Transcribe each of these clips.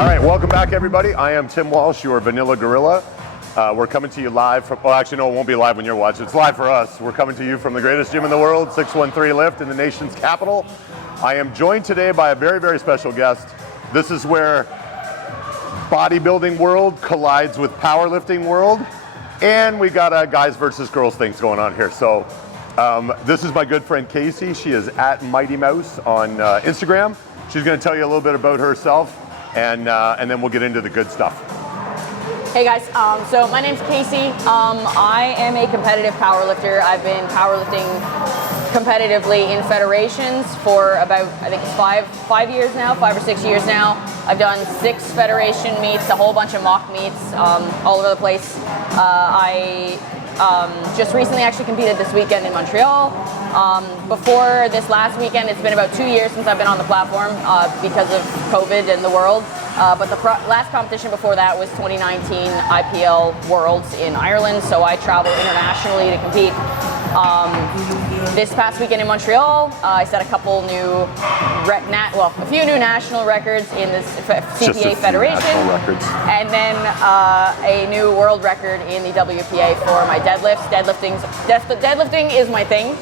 All right, welcome back, everybody. I am Tim Walsh, your Vanilla Gorilla. We're coming to you live from, well, actually, no, it won't be live when you're watching. It's live for us. We're coming to you from the greatest gym in the world, 613 Lift in the nation's capital. I am joined today by a very, very special guest. This is where bodybuilding world collides with powerlifting world. And we got a guys versus girls things going on here. So this is my good friend Casey. She is at Mighty Mowse on Instagram. She's going to tell you a little bit about herself, and then we'll get into the good stuff. Hey guys, so my name's Casey. I am a competitive powerlifter. I've been powerlifting competitively in federations for about, I think it's 5 years now, 5 or 6 years now. I've done 6 federation meets, a whole bunch of mock meets all over the place. I just recently actually competed this weekend in Montreal. Before this last weekend, it's been about 2 years since I've been on the platform because of COVID and the world. But the last competition before that was 2019 IPL Worlds in Ireland, so I traveled internationally to compete. This past weekend in Montreal, I set a couple new, a few new national records in this CPA Federation, and then a new world record in the WPA for my deadlifts. Deadlifting is my thing.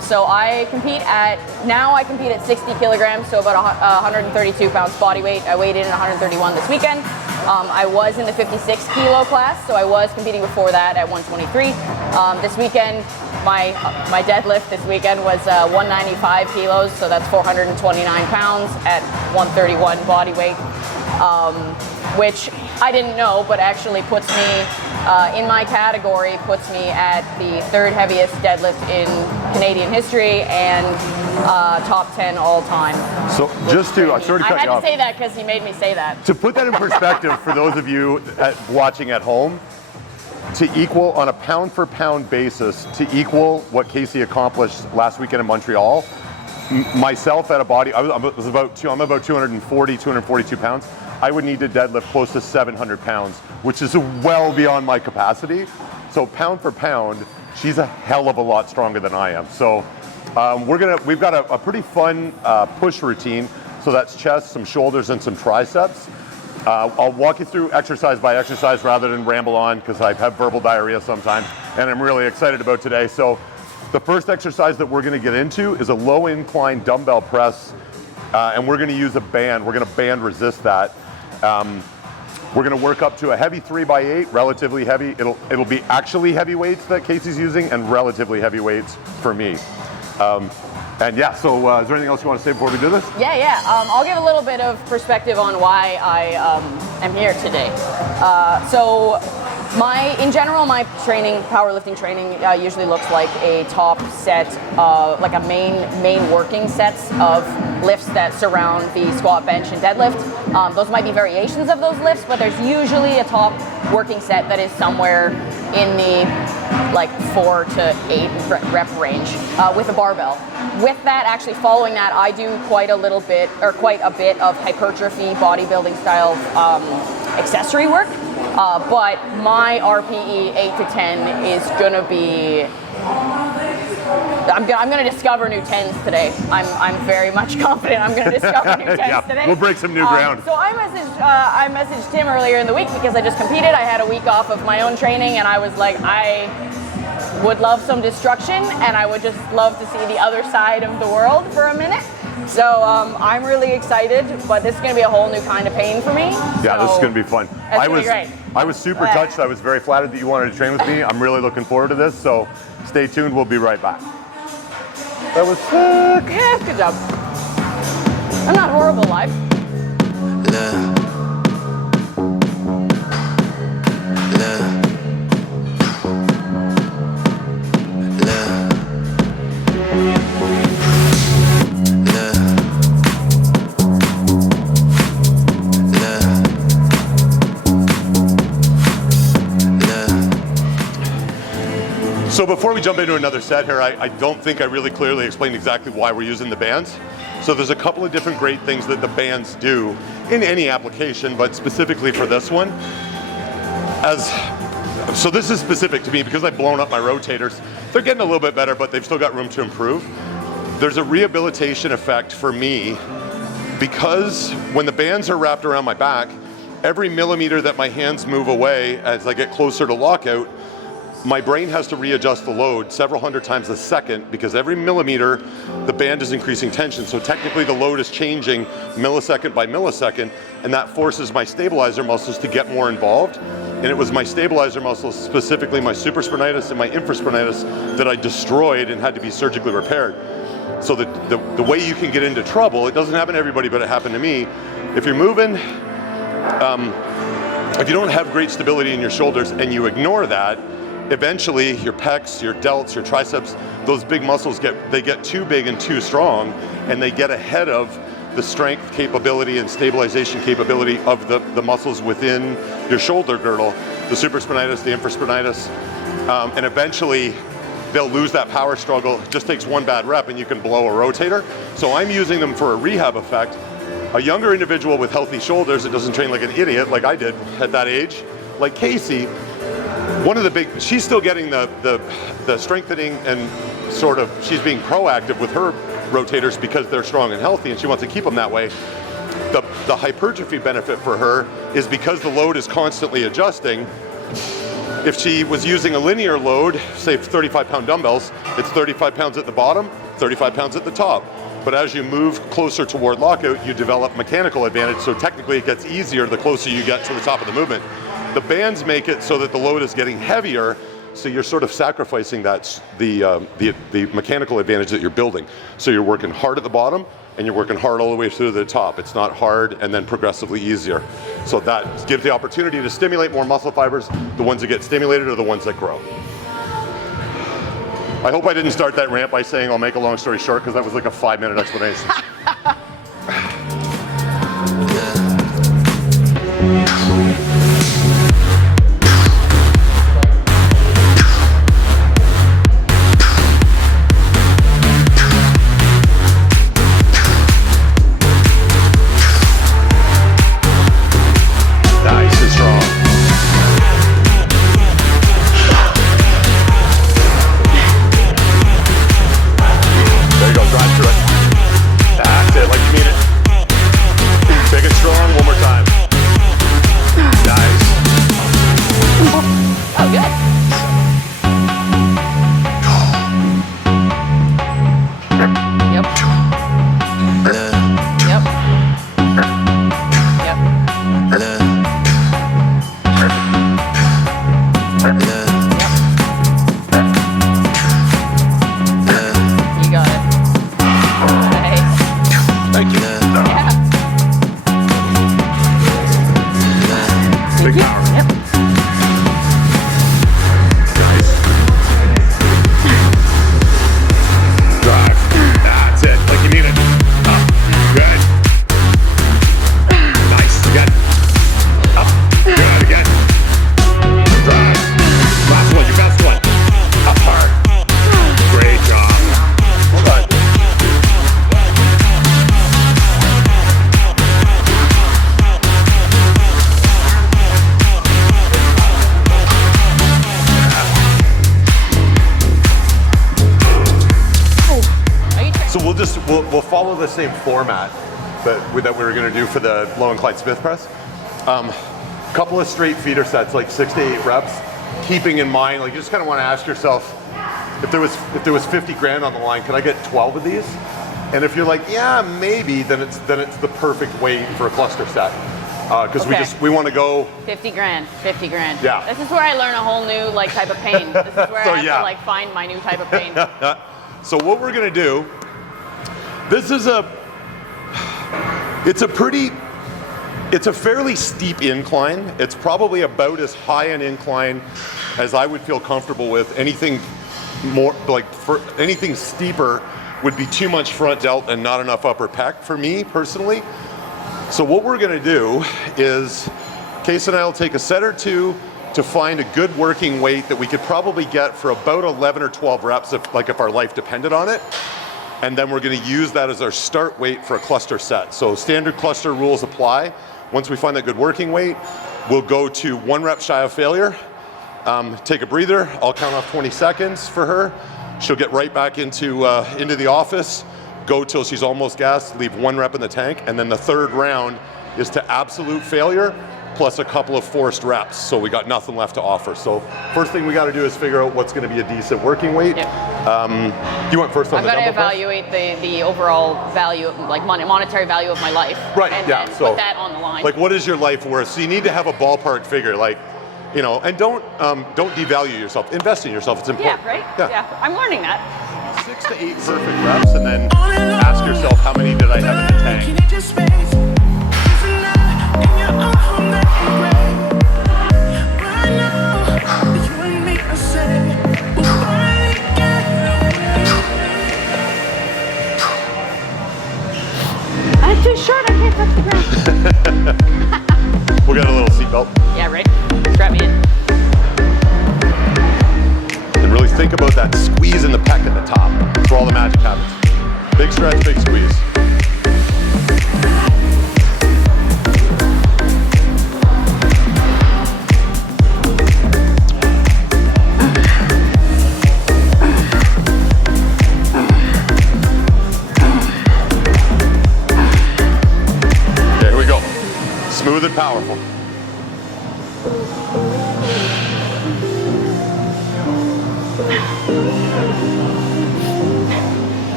So I compete at 60 kilograms, so about 132 pounds body weight. I weighed in at 131 this weekend. I was in the 56 kilo class, so I was competing before that at 123. This weekend, my deadlift this weekend was 195 kilos, so that's 429 pounds at 131 body weight, which I didn't know, but actually puts me in my category, puts me at the 3rd heaviest deadlift in Canadian history and top 10 all time. So just to, I sort of cut you off. I had to say that because he made me say that. To put that in perspective for those of you watching at home, to equal on a pound for pound basis, to equal what Casey accomplished last weekend in Montreal, myself at a body, I'm about 240, 242 pounds. I would need to deadlift close to 700 pounds, which is well beyond my capacity. So pound for pound, she's a hell of a lot stronger than I am. So we've got a pretty fun push routine. So that's chest, some shoulders, and some triceps. I'll walk you through exercise by exercise rather than ramble on, because I have verbal diarrhea sometimes, and I'm really excited about today. So the first exercise that we're going to get into is a low incline dumbbell press, and we're going to use a band. We're going to band resist that. We're going to work up to a heavy 3x8, relatively heavy. It'll be actually heavy weights that Casey's using and relatively heavy weights for me. And yeah, so is there anything else you want to say before we do this? Yeah. I'll give a little bit of perspective on why I am here today. In general, my training, powerlifting training, usually looks like a top set, like a main working sets of lifts that surround the squat, bench, and deadlift. Those might be variations of those lifts, but there's usually a top working set that is somewhere in the 4 to 8 rep range with a barbell. With that, actually following that, I do quite a bit of hypertrophy bodybuilding style accessory work. But my RPE 8 to 10 is gonna be. I'm gonna discover new 10s today. I'm very much confident I'm gonna discover new 10s today. We'll break some new ground. So I messaged Tim earlier in the week because I just competed. I had a week off of my own training, and I was like, I would love some destruction, and I would just love to see the other side of the world for a minute. So I'm really excited, but this is going to be a whole new kind of pain for me. Yeah, this is going to be fun. Great. I was super touched. I was very flattered that you wanted to train with me. I'm really looking forward to this, so stay tuned. We'll be right back. That was sick. Yeah, good job. I'm not horrible live. So before we jump into another set here, I don't think I really clearly explained exactly why we're using the bands. So there's a couple of different great things that the bands do in any application, but specifically for this one. So this is specific to me because I've blown up my rotators. They're getting a little bit better, but they've still got room to improve. There's a rehabilitation effect for me because when the bands are wrapped around my back, every millimeter that my hands move away as I get closer to lockout, my brain has to readjust the load several hundred times a second, because every millimeter the band is increasing tension. So technically the load is changing millisecond by millisecond, and that forces my stabilizer muscles to get more involved. And it was my stabilizer muscles, specifically my supraspinatus and my infraspinatus, that I destroyed and had to be surgically repaired. So the way you can get into trouble, it doesn't happen to everybody, but it happened to me. If you're moving, if you don't have great stability in your shoulders and you ignore that, eventually your pecs, your delts, your triceps, those big muscles get too big and too strong, and they get ahead of the strength capability and stabilization capability of the muscles within your shoulder girdle, the supraspinatus, the infraspinatus, and eventually they'll lose that power struggle. It just takes one bad rep and you can blow a rotator. So I'm using them for a rehab effect. A younger individual with healthy shoulders that doesn't train like an idiot like I did at that age, like Casey, she's still getting the strengthening, and sort of she's being proactive with her rotators because they're strong and healthy and she wants to keep them that way. The hypertrophy benefit for her is because the load is constantly adjusting. If she was using a linear load, say 35-pound dumbbells, it's 35 pounds at the bottom, 35 pounds at the top. But as you move closer toward lockout, you develop mechanical advantage, so technically it gets easier the closer you get to the top of the movement. The bands make it so that the load is getting heavier, so you're sort of sacrificing the mechanical advantage that you're building. So you're working hard at the bottom, and you're working hard all the way through to the top. It's not hard and then progressively easier. So that gives the opportunity to stimulate more muscle fibers. The ones that get stimulated are the ones that grow. I hope I didn't start that rant by saying I'll make a long story short, because that was like a 5-minute explanation. We'll follow the same format that we were going to do for the low incline Smith press. Couple of straight feeder sets, like 6 to 8 reps, keeping in mind, like, you just kind of want to ask yourself, if there was 50 grand on the line, could I get 12 of these? And if you're like, yeah, maybe, then it's the perfect weight for a cluster set. Because we want to go 50 grand. Yeah. This is where I learn a whole new type of pain. This is where I have to find my new type of pain. So what we're going to do, this is it's a fairly steep incline. It's probably about as high an incline as I would feel comfortable with. Anything more, anything steeper would be too much front delt and not enough upper pec for me personally. So what we're gonna do is, Case and I will take a set or two to find a good working weight that we could probably get for about 11 or 12 reps if our life depended on it. And then we're gonna use that as our start weight for a cluster set. So standard cluster rules apply. Once we find that good working weight, we'll go to 1 rep shy of failure. Take a breather. I'll count off 20 seconds for her. She'll get right back into the office, go till she's almost gassed, leave 1 rep in the tank, and then the 3rd round is to absolute failure plus a couple of forced reps. So we got nothing left to offer. So first thing we got to do is figure out what's going to be a decent working weight. Yep. You went first on the dumbbell press? I've got to evaluate the overall value, like monetary value of my life. Right, and yeah. then So put that on the line. Like, what is your life worth? So you need to have a ballpark figure, like, you know, and don't devalue yourself. Invest in yourself. It's important. Yeah, right? Yeah. I'm learning that. 6 to 8 perfect reps, and then ask yourself, how many did I have in the tank? I'm too short, I can't touch the ground. We'll get a little seatbelt. Yeah, right? Strap me in. And really think about that squeeze in the pec at the top. That's where all the magic happens. Big stretch, big squeeze. Okay, here we go. Smooth and powerful.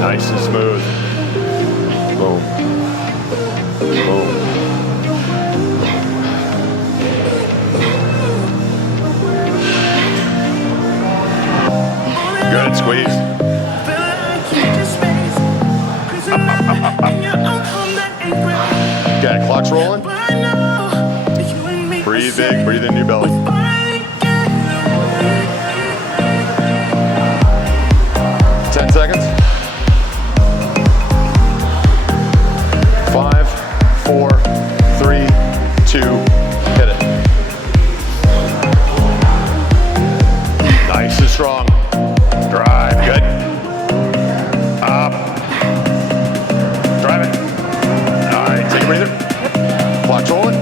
Nice and smooth. Boom. Boom. Good squeeze. Okay, clock's rolling. Breathe big, breathe in your belly. 10 seconds. 5, 4, 3, 2, hit it. Nice and strong. Drive, good. Up. Drive it. All right, take a breather. Clock's rolling.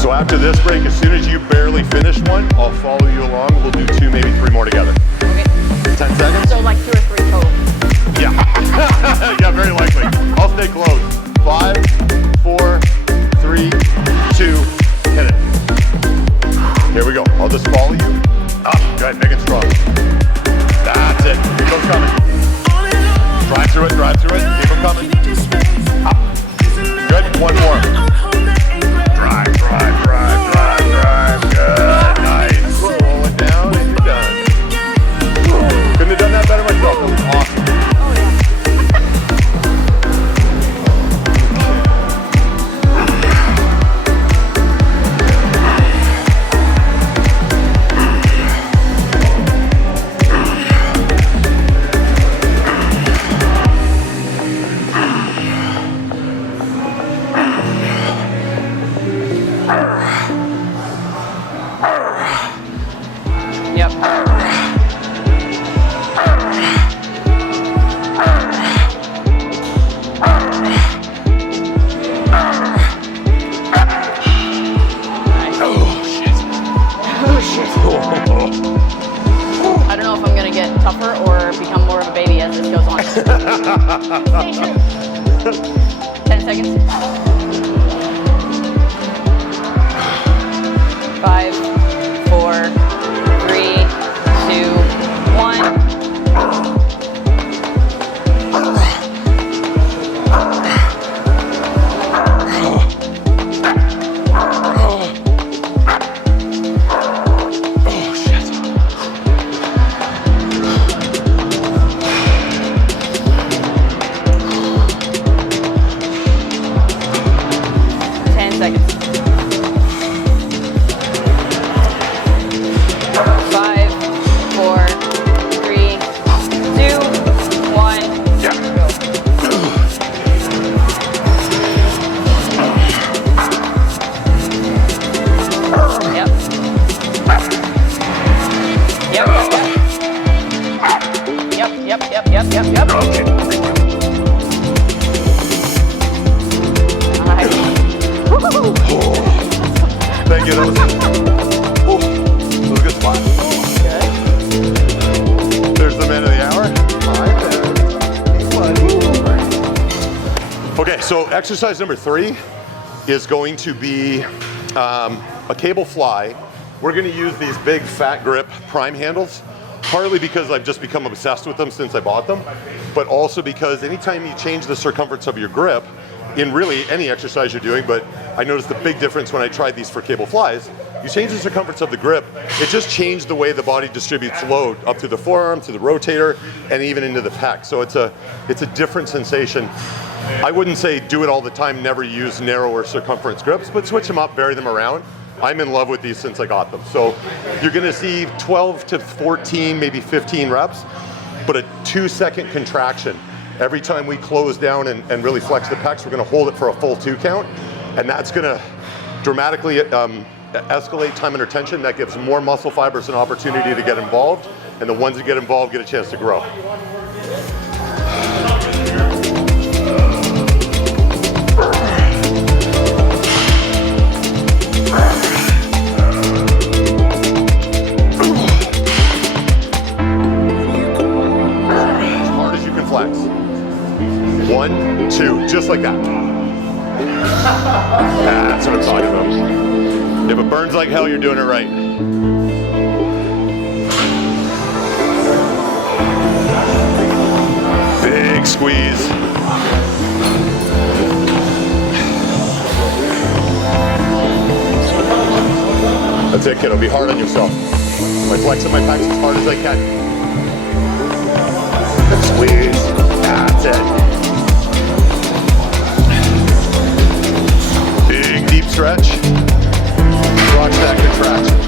So after this break, as soon as you barely finish one, I'll follow you along. We'll do 2, maybe 3 more together. Okay. 10 seconds. So like 2 or 3 total. Yeah. Yeah, very likely. I'll stay close. 5, 4, 3, 2, hit it. Here we go. I'll just follow you. Up. Good. Big and strong. That's it. Keep those coming. Drive through it. Drive through it. Keep them coming. Up. Good. 1 more. Drive, drive, drive, drive, drive. Good. Nice. Roll it down and you're done. Couldn't have done that better myself. That was awesome. Yep. I don't know if I'm gonna get tougher or become more of a baby as this goes on. Stay true. 10 seconds. 5, 4, 3, 2, 1. Okay, so exercise number 3 is going to be a cable fly. We're gonna use these big fat grip prime handles, partly because I've just become obsessed with them since I bought them, but also because anytime you change the circumference of your grip, in really any exercise you're doing, but I noticed the big difference when I tried these for cable flies, you change the circumference of the grip, it just changed the way the body distributes load up to the forearm, to the rotator, and even into the pec. So it's a different sensation. I wouldn't say do it all the time, never use narrower circumference grips, but switch them up, vary them around. I'm in love with these since I got them. So you're gonna see 12 to 14, maybe 15 reps, but a 2-second contraction. Every time we close down and really flex the pecs, we're gonna hold it for a full 2 count, and that's gonna dramatically escalate time under tension. That gives more muscle fibers an opportunity to get involved, and the ones that get involved get a chance to grow. Flex. 1, 2, just like that. That's what I'm talking about. If it burns like hell, you're doing it right. Big squeeze. That's it, kiddo. Be hard on yourself. I'm flexing my pecs as hard as I can. Squeeze. That's it. Big deep stretch. Watch that contraction.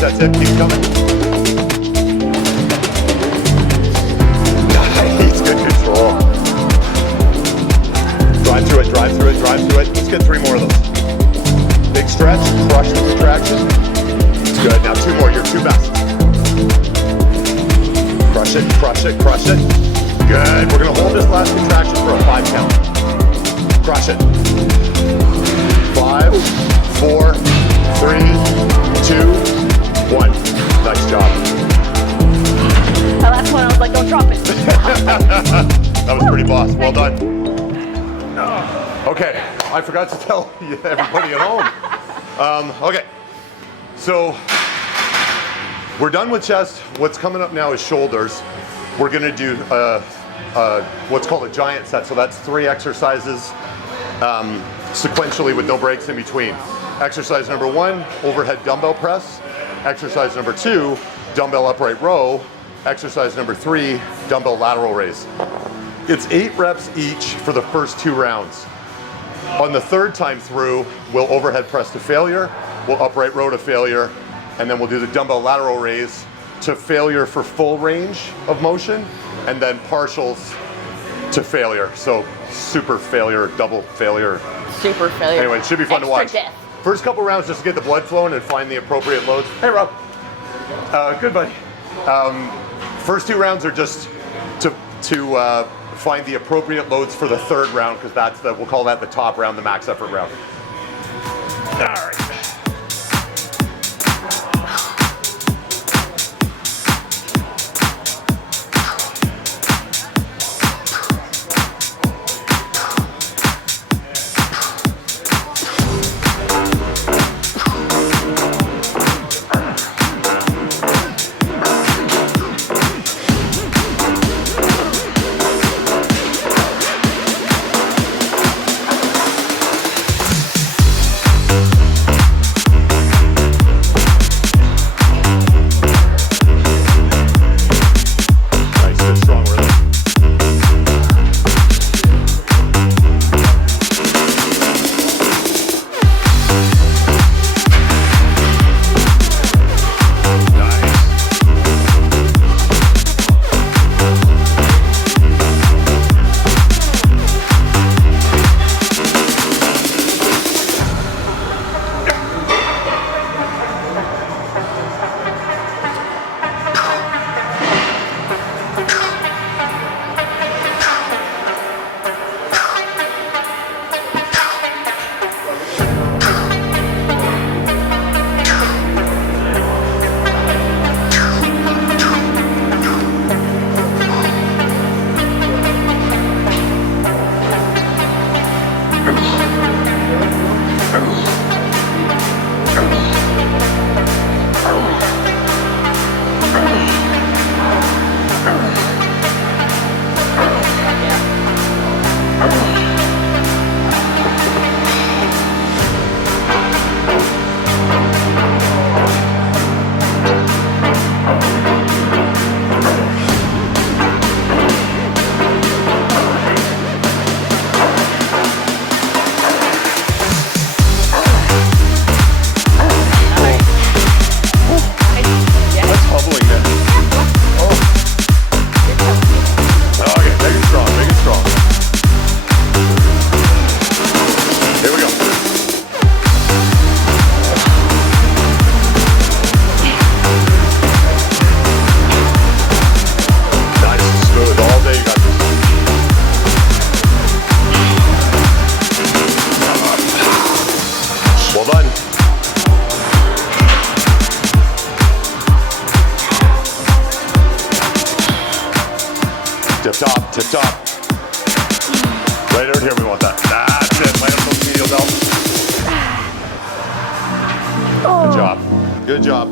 That's it, keep coming. Nice, good control. Drive through it, drive through it, drive through it. Let's get 3 more of those. Big stretch, crush the contraction. Good, now 2 more, your 2 best. Crush it, crush it, crush it. Good, we're gonna hold this last contraction for a 5 count. Crush it. 5, 4, 3, 2, 1. Nice job. The last one, I was like, don't drop it. That was pretty boss. Well done. Okay, I forgot to tell everybody at home. Okay, so we're done with chest. What's coming up now is shoulders. We're gonna do what's called a giant set. So that's 3 exercises sequentially with no breaks in between. Exercise number 1, overhead dumbbell press. Exercise number 2, dumbbell upright row. Exercise number 3, dumbbell lateral raise. It's 8 reps each for the first 2 rounds. On the 3rd time through, we'll overhead press to failure, we'll upright row to failure, and then we'll do the dumbbell lateral raise to failure for full range of motion, and then partials to failure. So super failure, double failure. Super failure. Anyway, it should be fun to watch. Death. First couple rounds just to get the blood flowing and find the appropriate loads. Hey Rob. Good buddy. First 2 rounds are just to find the appropriate loads for the 3rd round, because that's we'll call that the top round, the max effort round. All right. top, to top. Right out here, we want that. That's it, land on those medial delts. Good job, good job.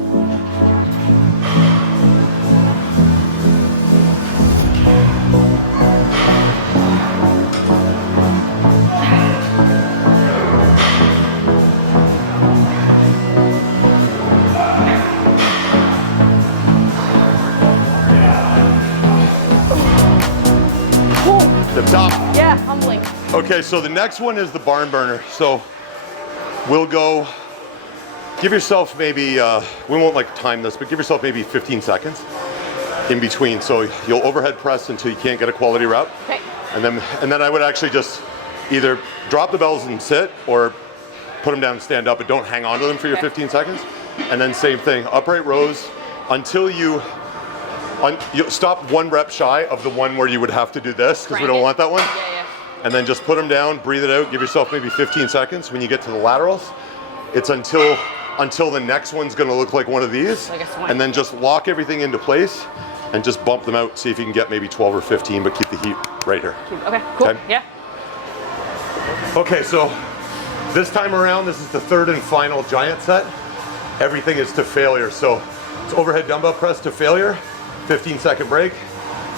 The top. Yeah, humbling. Okay, so the next one is the barn burner. So we'll go, give yourself maybe, we won't like time this, but give yourself maybe 15 seconds in between. So you'll overhead press until you can't get a quality rep. Okay. And then I would actually just either drop the bells and sit or put them down and stand up, but don't hang on to them for your 15 seconds. And then same thing, upright rows until you stop 1 rep shy of the one where you would have to do this, because we don't want that one. Yeah. And then just put them down, breathe it out, give yourself maybe 15 seconds. When you get to the laterals, it's until the next one's gonna look like one of these. Like a swing. And then just lock everything into place and just bump them out. See if you can get maybe 12 or 15, but keep the heat right here. Okay, cool, Okay. yeah. Okay, so this time around, this is the 3rd and final giant set. Everything is to failure. So it's overhead dumbbell press to failure, 15-second break,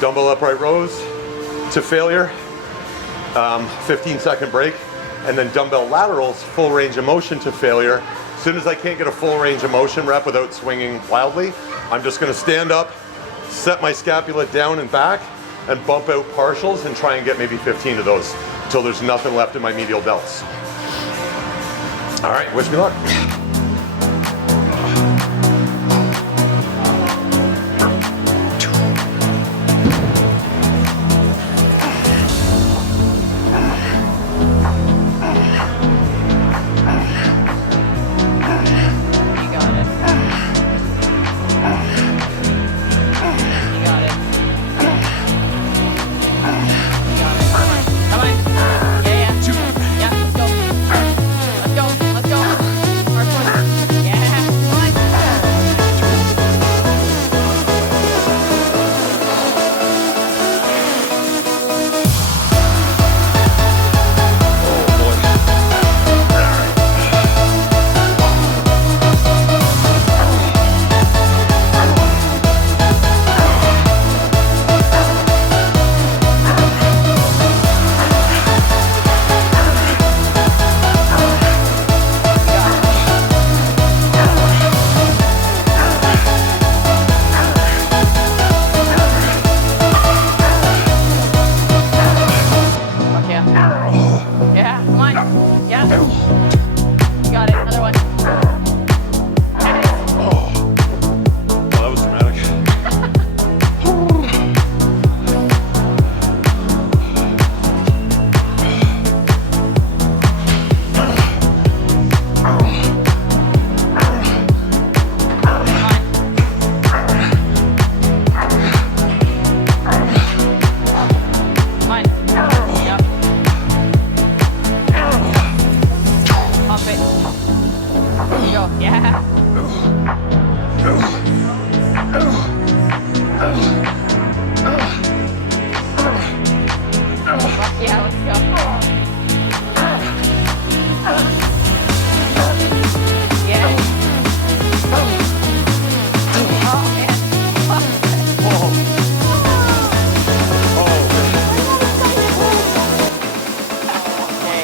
dumbbell upright rows to failure, 15-second break, and then dumbbell laterals, full range of motion to failure. As soon as I can't get a full range of motion rep without swinging wildly, I'm just gonna stand up, set my scapula down and back, and bump out partials and try and get maybe 15 of those until there's nothing left in my medial delts. All right, wish me luck.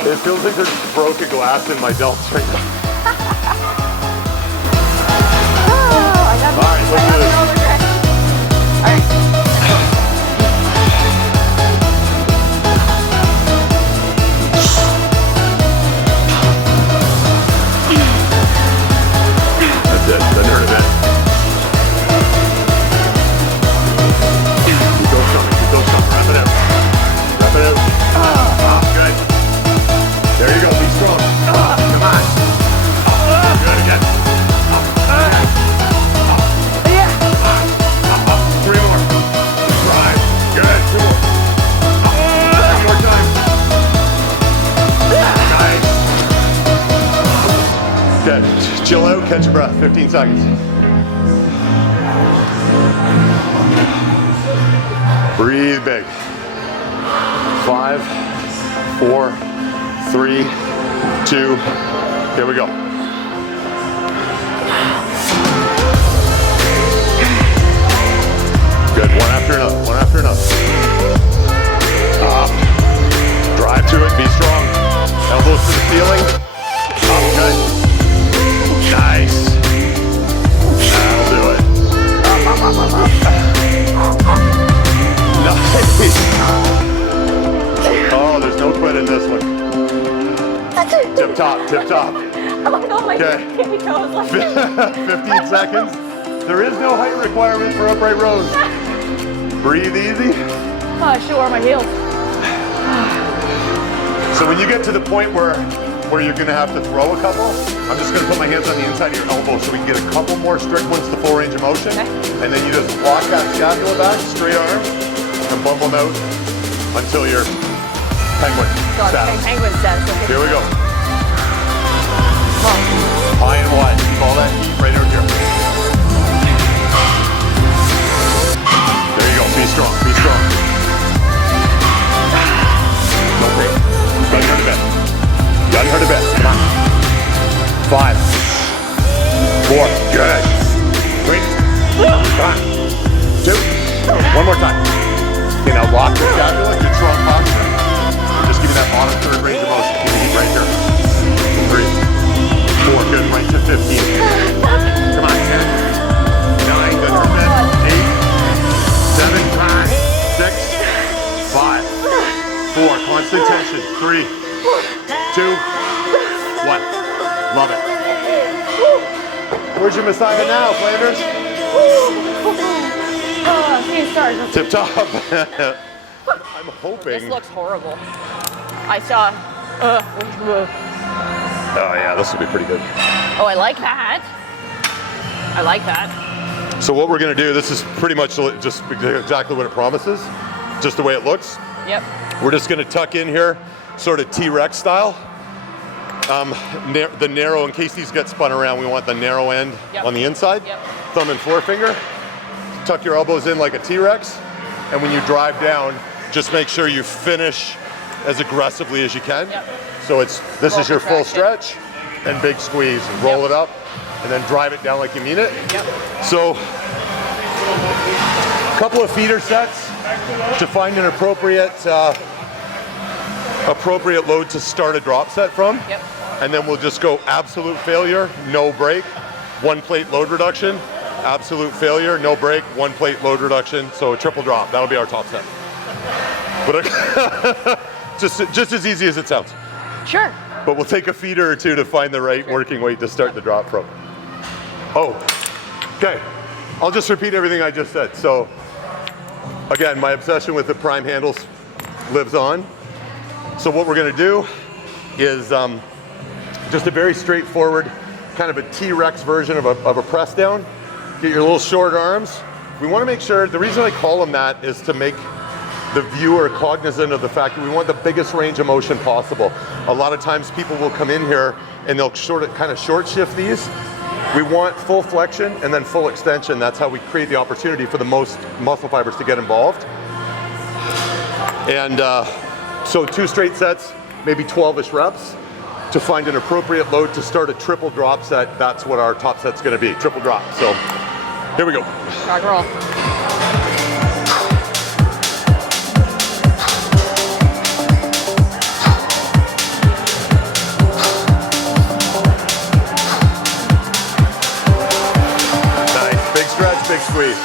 It feels like there's broken glass in my delts right now. I got all right, let's do this. All right. That's it. That hurt a bit. Keep those coming. Keep those coming. Wrap it out. Wrap it out. Good. There you go. Be strong. Come on. Good again. Three more. Right. Good. Two more. One more time. Nice. Good. Chill out. Catch your breath. 15 seconds. Breathe big. 4, 3, 2, here we go. Good, one after another, one after another. Up, drive to it, be strong. Elbows to the ceiling. Up, good. Nice. That'll do it. Nice. Oh, there's no quit in this one. Tip top, tip top. Okay. 15 seconds. There is no height requirement for upright rows. Breathe easy. Oh, I should wear my heels. So when you get to the point where you're gonna have to throw a couple, I'm just gonna put my hands on the inside of your elbow so we can get a couple more strict ones to full range of motion. Okay. And then you just walk that scapula back, straight arm, and bump them out until you're penguin status. Penguin status. Okay. Here we go. High and wide. Keep all that heat right out here. There you go. Be strong. Be strong. No break. Gun her to bed. Gun her to bed. Come on. 5, 4. Good. 3. Come on. 2. One more time. Okay, now lock the scapula. Good strong posture. Just give me that bottom third range of motion. Keep the heat right here. 3, 4. Good. Right to 15. Come on. 10. 9. Good. Her bed. 8. 7. 6. 5. 4. Constant tension. 3, 2, 1. Love it. Where's your Messiah now, Flanders? Tip top. I'm hoping. This looks horrible. I saw. Oh yeah, this will be pretty good. Oh, I like that. I like that. So what we're gonna do, this is pretty much just exactly what it promises, just the way it looks. Yep. We're just gonna tuck in here, sort of T-Rex style. The narrow, in case these get spun around, we want the narrow end on the inside. Yep. Thumb and forefinger. Tuck your elbows in like a T-Rex. And when you drive down, just make sure you finish as aggressively as you can. Yep. So this is your full stretch and big squeeze. And roll it up and then drive it down like you mean it. Yep. So a couple of feeder sets to find an appropriate load to start a drop set from. Yep. And then we'll just go absolute failure, no break, 1 plate load reduction, absolute failure, no break, 1 plate load reduction, so a triple drop. That'll be our top set. But just as easy as it sounds. Sure. But we'll take a feeder or two to find the right working weight to start the drop from. Oh, okay. I'll just repeat everything I just said. So again, my obsession with the prime handles lives on. So what we're gonna do is just a very straightforward, kind of a T-Rex version of a press down. Get your little short arms. We wanna make sure, the reason I call them that is to make the viewer cognizant of the fact that we want the biggest range of motion possible. A lot of times people will come in here and they'll kind of short shift these. We want full flexion and then full extension. That's how we create the opportunity for the most muscle fibers to get involved. And so 2 straight sets, maybe 12-ish reps to find an appropriate load to start a triple drop set. That's what our top set's gonna be, triple drop. So here we go. Rock roll. Nice, big stretch, big squeeze.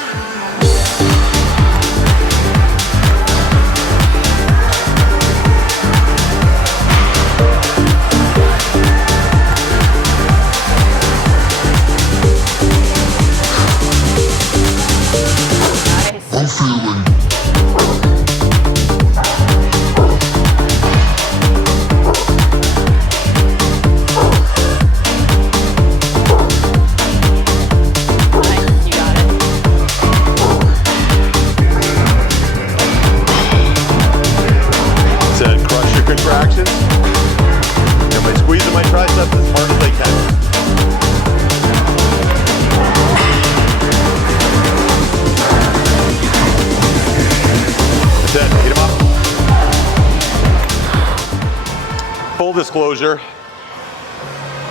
disclosure,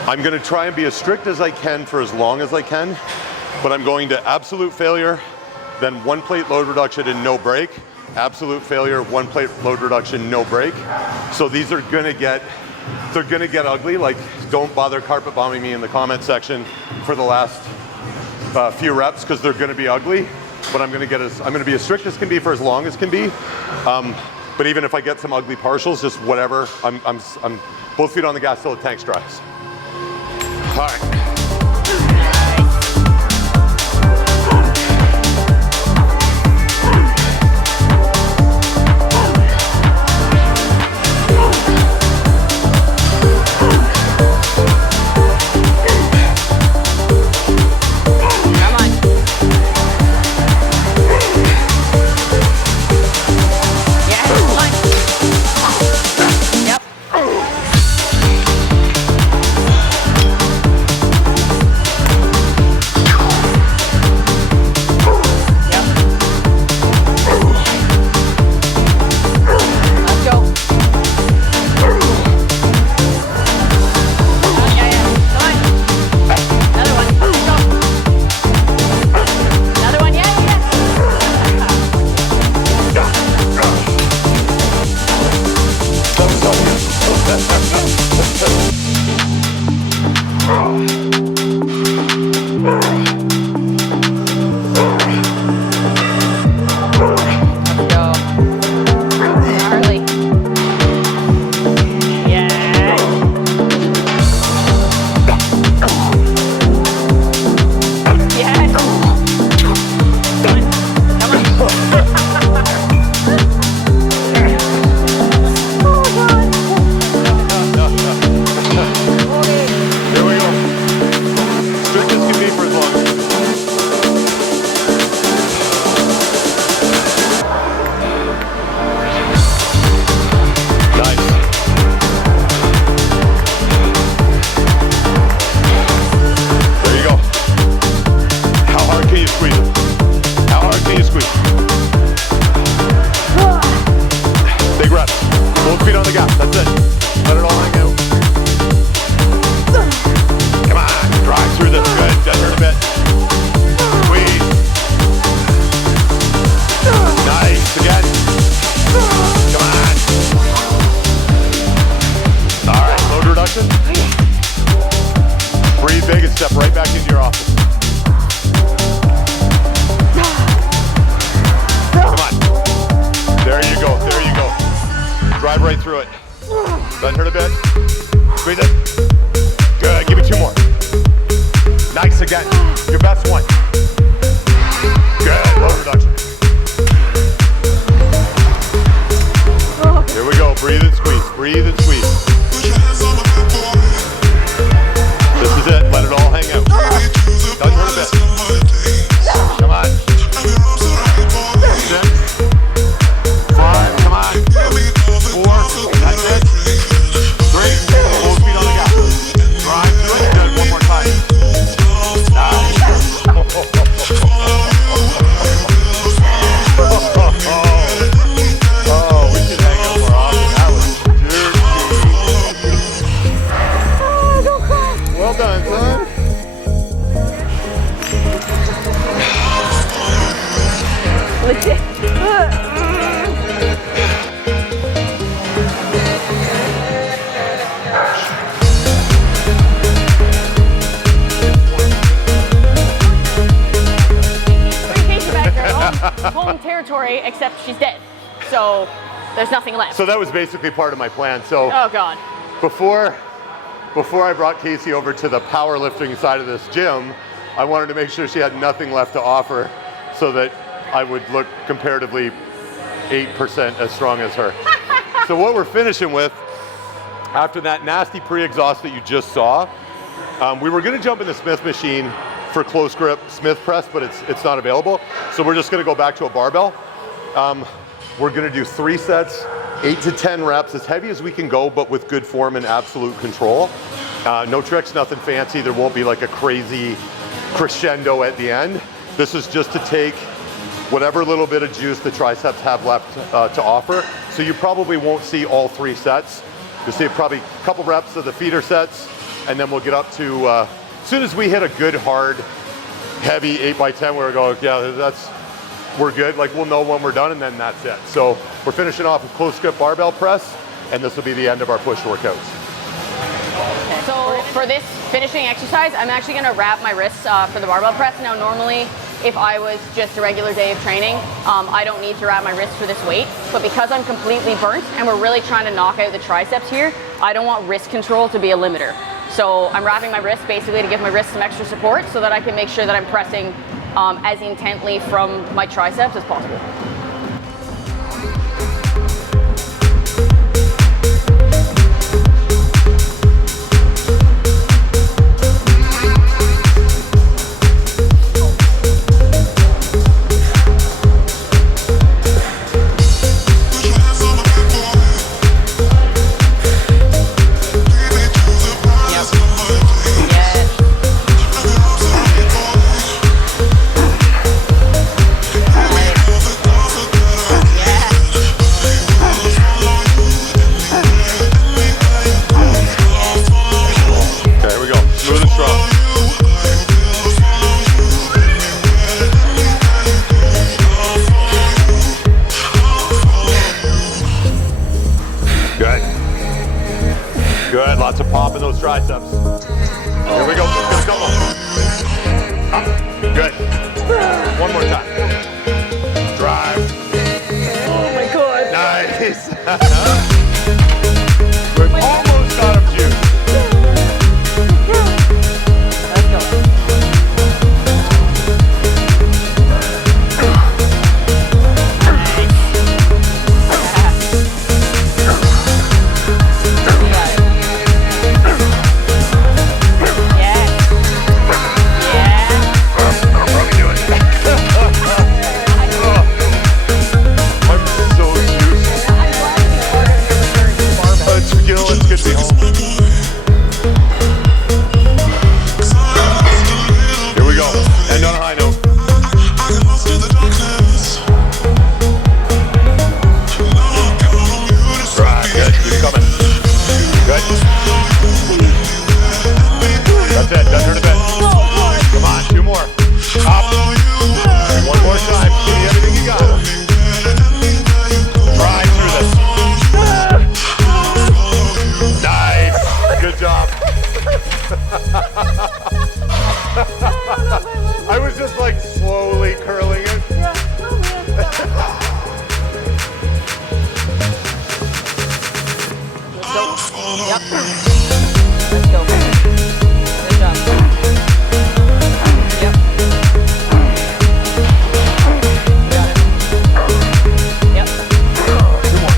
I'm gonna try and be as strict as I can for as long as I can, but I'm going to absolute failure, then 1 plate load reduction and no break, absolute failure, 1 plate load reduction, no break. So these are gonna get, they're gonna get ugly. Like, don't bother carpet bombing me in the comment section for the last few reps, because they're gonna be ugly. But I'm gonna be as strict as can be for as long as can be. But even if I get some ugly partials, just whatever, I'm both feet on the gas till the tank's dry. All right. Home territory, except she's dead. So there's nothing left. So that was basically part of my plan. So oh God. Before I brought Casey over to the powerlifting side of this gym, I wanted to make sure she had nothing left to offer so that I would look comparatively 8% as strong as her. So what we're finishing with, after that nasty pre-exhaust that you just saw, we were gonna jump in the Smith machine for close grip Smith press, but it's not available. So we're just gonna go back to a barbell. We're gonna do 3 sets, 8 to 10 reps, as heavy as we can go, but with good form and absolute control. No tricks, nothing fancy. There won't be like a crazy crescendo at the end. This is just to take whatever little bit of juice the triceps have left to offer. So you probably won't see all 3 sets You'll see probably a couple reps of the feeder sets, and then we'll get up to, as soon as we hit a good, hard, heavy 8x10, we're going, yeah, we're good. Like, we'll know when we're done, and then that's it. So we're finishing off with close grip barbell press, and this will be the end of our push workouts. Okay. So for this finishing exercise, I'm actually gonna wrap my wrists for the barbell press. Now, normally, if I was just a regular day of training, I don't need to wrap my wrists for this weight, but because I'm completely burnt and we're really trying to knock out the triceps here, I don't want wrist control to be a limiter. So I'm wrapping my wrists basically to give my wrists some extra support so that I can make sure that I'm pressing as intently from my triceps as possible. Good, lots of pop in those triceps. Here we go, good couple. Up, good. One more time. Drive. Oh my God. Nice. We almost got him, Jude. Let's go. I was just like slowly curling it. Yeah, oh man. Let's go. Yep. Let's go. Good job. Yep. Got it. Yep. Two more.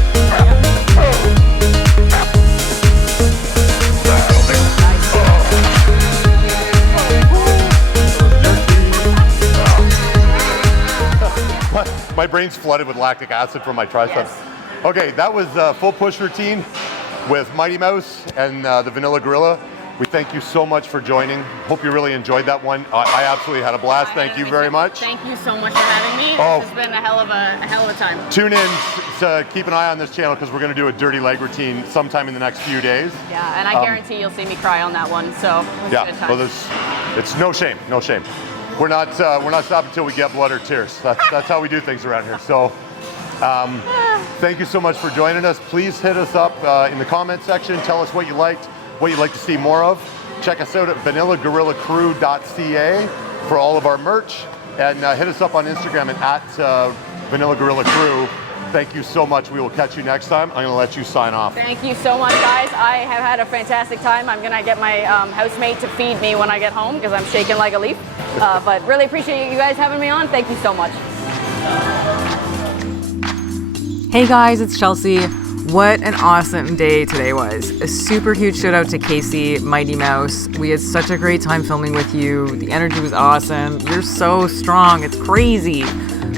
My brain's flooded with lactic acid from my triceps. Yes. Okay, that was a full push routine with Mighty Mouse and the Vanilla Gorilla. We thank you so much for joining. Hope you really enjoyed that one. I absolutely had a blast. Thank you very much. Thank you so much for having me. Oh. It's been a hell of a time. Tune in to keep an eye on this channel because we're going to do a dirty leg routine sometime in the next few days. Yeah, and I guarantee you'll see me cry on that one. So Yeah, well, it's no shame, no shame. We're not stopping until we get blood or tears. That's how we do things around here. So thank you so much for joining us. Please hit us up in the comment section. Tell us what you liked, what you'd like to see more of. Check us out at vanillagorillacrew.ca for all of our merch. And hit us up on Instagram at vanillagorillacrew. Thank you so much. We will catch you next time. I'm going to let you sign off. Thank you so much, guys. I have had a fantastic time. I'm going to get my housemate to feed me when I get home because I'm shaking like a leaf. But really appreciate you guys having me on. Thank you so much. Hey guys, it's Chelsea. What an awesome day today was. A super huge shout out to Casey, Mighty Mouse. We had such a great time filming with you. The energy was awesome. You're so strong. It's crazy.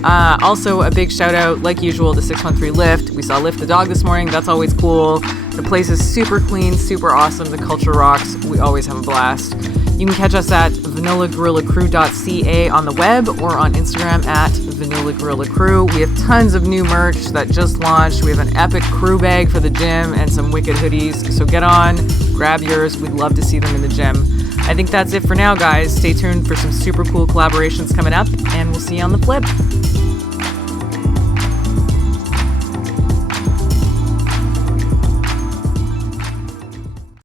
Also, a big shout out, like usual, to 613 Lift. We saw Lift the dog this morning. That's always cool. The place is super clean, super awesome. The culture rocks. We always have a blast. You can catch us at vanillagorillacrew.ca on the web or on Instagram at Vanilla Gorilla Crew. We have tons of new merch that just launched. We have an epic crew bag for the gym and some wicked hoodies. So get on, grab yours. We'd love to see them in the gym. I think that's it for now, guys. Stay tuned for some super cool collaborations coming up, and we'll see you on the flip.